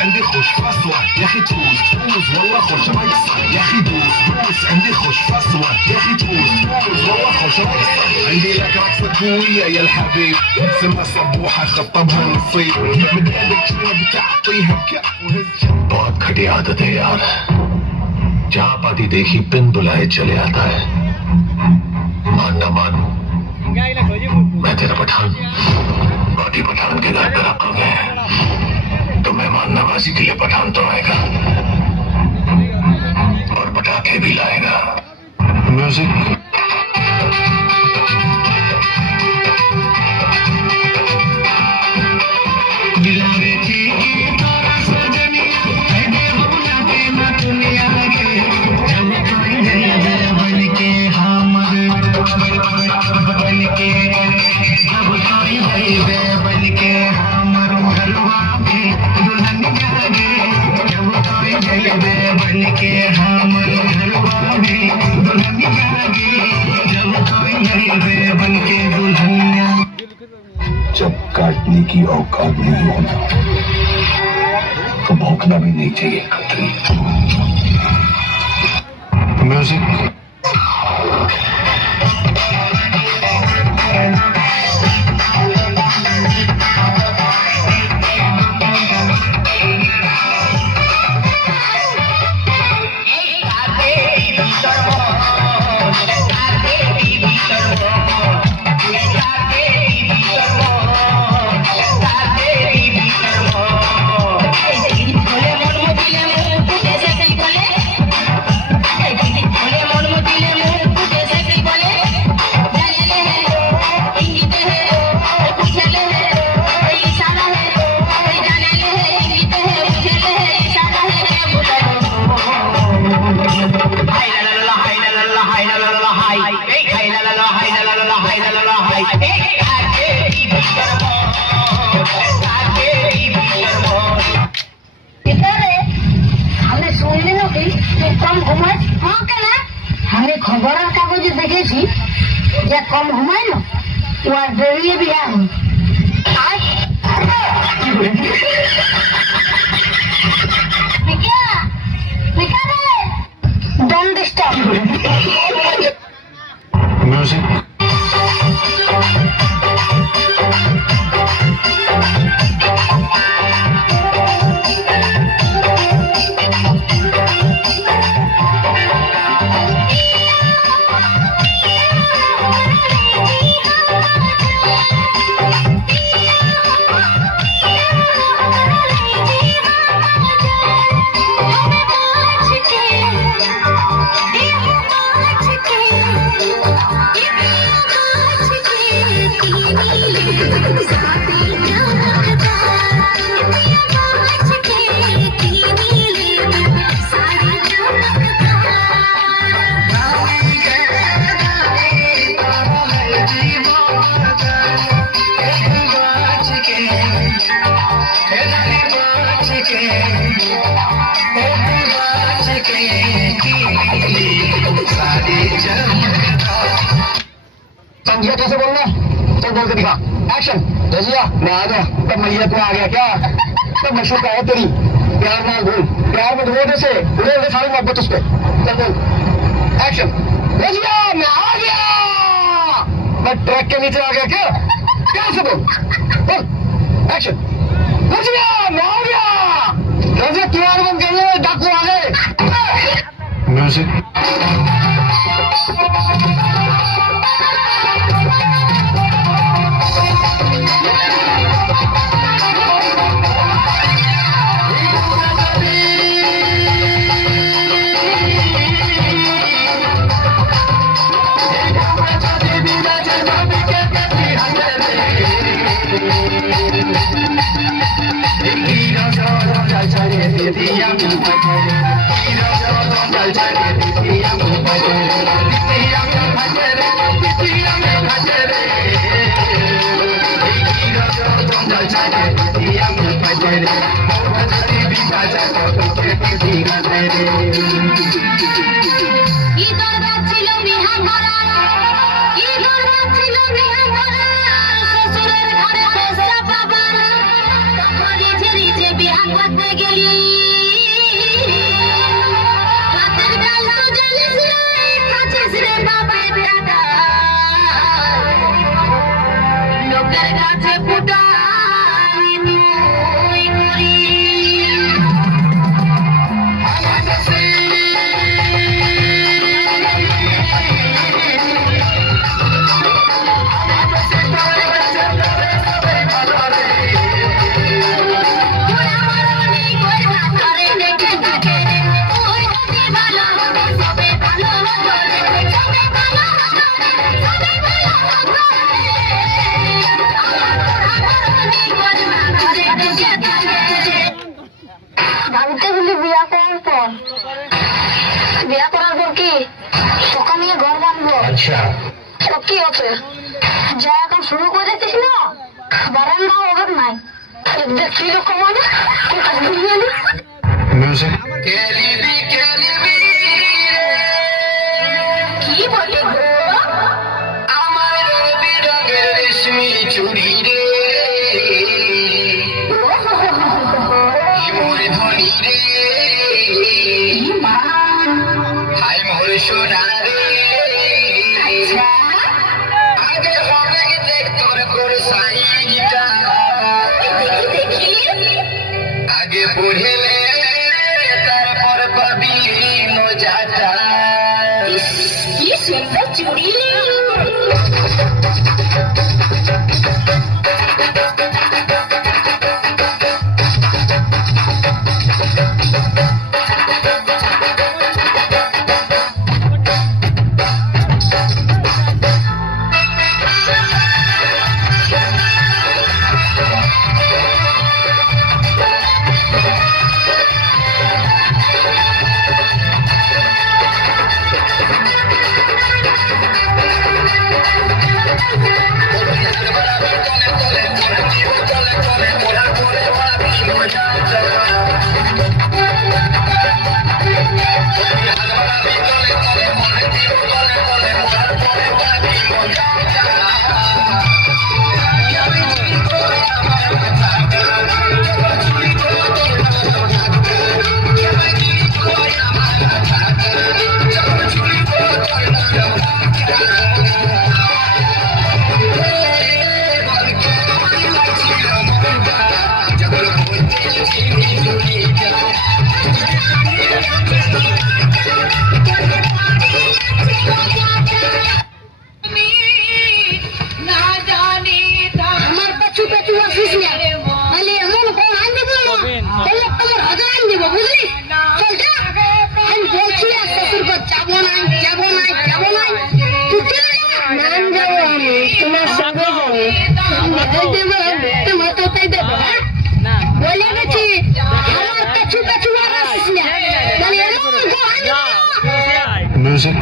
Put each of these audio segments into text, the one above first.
عندي خوش فصلة يا اخي تفوز والله خوش رقصة يا اخي دوس عندي خوش فصلة يا اخي تفوز والله خوش رقصة عندي لك رقصة قوية يا الحبيب سمها صبوحة خطبها نصيب مدادك شنو بتعطيها كف وهز बहुत घटी आदत है यार जहाँ पाती देखी पिन बुलाए चले आता है मान ना मान मैं तेरा पठान बाकी पठान के घर पर रखोगे तो मेहमान नवाजी के लिए पठान तो आएगा और पटाखे भी लाएगा म्यूजिक जब काटने की औकात नहीं होना तो भौंकना भी नहीं चाहिए खतरी म्यूजिक हमने खबर कागज देखे कम घुमाए ना वह डरिए भी डोंट डिस्टर्ब म्यूजिक समझिया कैसे बोलना चल बोल के दिखा एक्शन रजिया मैं आ गया तब मैयत में आ गया क्या तब मशहूर है तेरी प्यार ना भूल प्यार में धोने से सारी मोहब्बत उस पर चल बोल एक्शन रजिया मैं आ गया मैं ट्रक के नीचे आ गया क्या प्यार से बोल एक्शन रजिया मैं आ गया रजिया किनारे बन गई है डाकू आ गए म्यूजिक বিহার করতে গেলি আছে ফুটাই তুই করি ভাবিতে বলি বিয়া করার পর বিয়া করার পর কি তোকে নিয়ে ঘর বাঁধবো अच्छा তো কি হচ্ছে যা এখন শুরু করে দিচ্ছিস না বারান্দা হবে নাই দেখি রকম মানে म्यूजिक কি বলে গো আমার রবি রঙের রেশমি চুড়ি রে মোর ধনি রে মা হাই মোর সোনা রে আচ্ছা আগে হবে দেখ তোর করে সাইটা দেখি আগে পড়েলে তারপর পাবি মজাটা কি সুন্দর চুড়ি আমার পাছু পাছু আসিস না বলে এমন কোন আন দেবো তাহলে তোমার হাজার আন দেবো বুঝলি চল যা আমি বলছি আর শ্বশুর ঘর যাবো না যাবো না যাবো না তুই নাম যাবো আমি তোমার সঙ্গে যাবো তোমার তো তাই দেবো বলে গেছি আমার পাছু পাছু আসিস না বলে এমন কোন আন দেবো म्यूजिक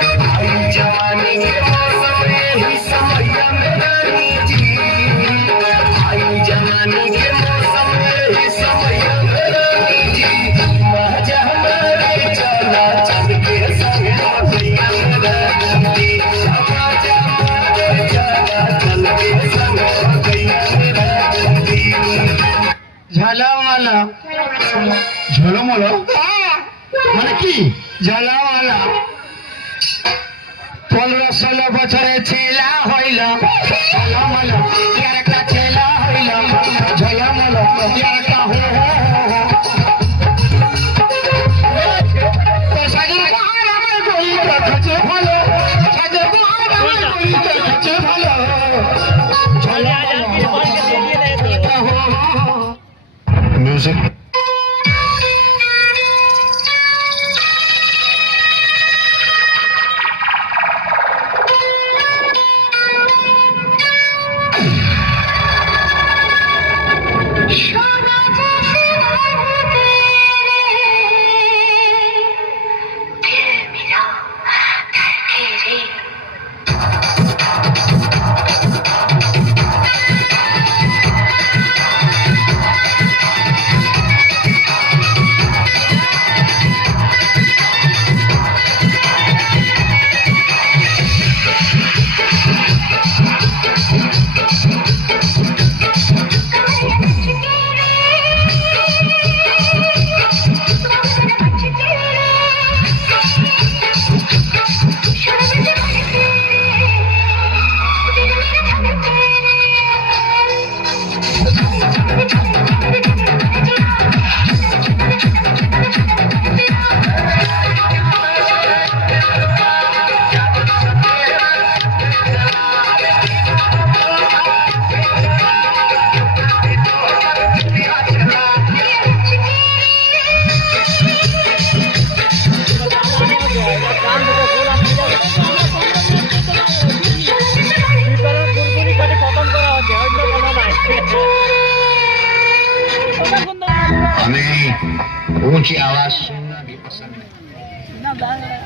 जवानी के मौसम में ही समैया में रानी जी आई जवानी के मौसम में ही समैया में रानी जी मजा हमारे चला चल के संग भैया में रानी जी मजा हमारे चला चल के संग भैया में रानी जी ঝালাওয়ালা ঝলমলো মানে কি ঝালাওয়ালা 15-16 বছরে ছেলা হইল ঝালামালা ইয়ার একটা ছেলা হইল ঝালামালা ইয়ার একটা হো হো হো তো সাগর বহার আমার কই কাছে ভালো সাগর বহার আমার কই কাছে ভালো म्यूजिक हमें ऊंची आवाज सुनना भी पसंद है।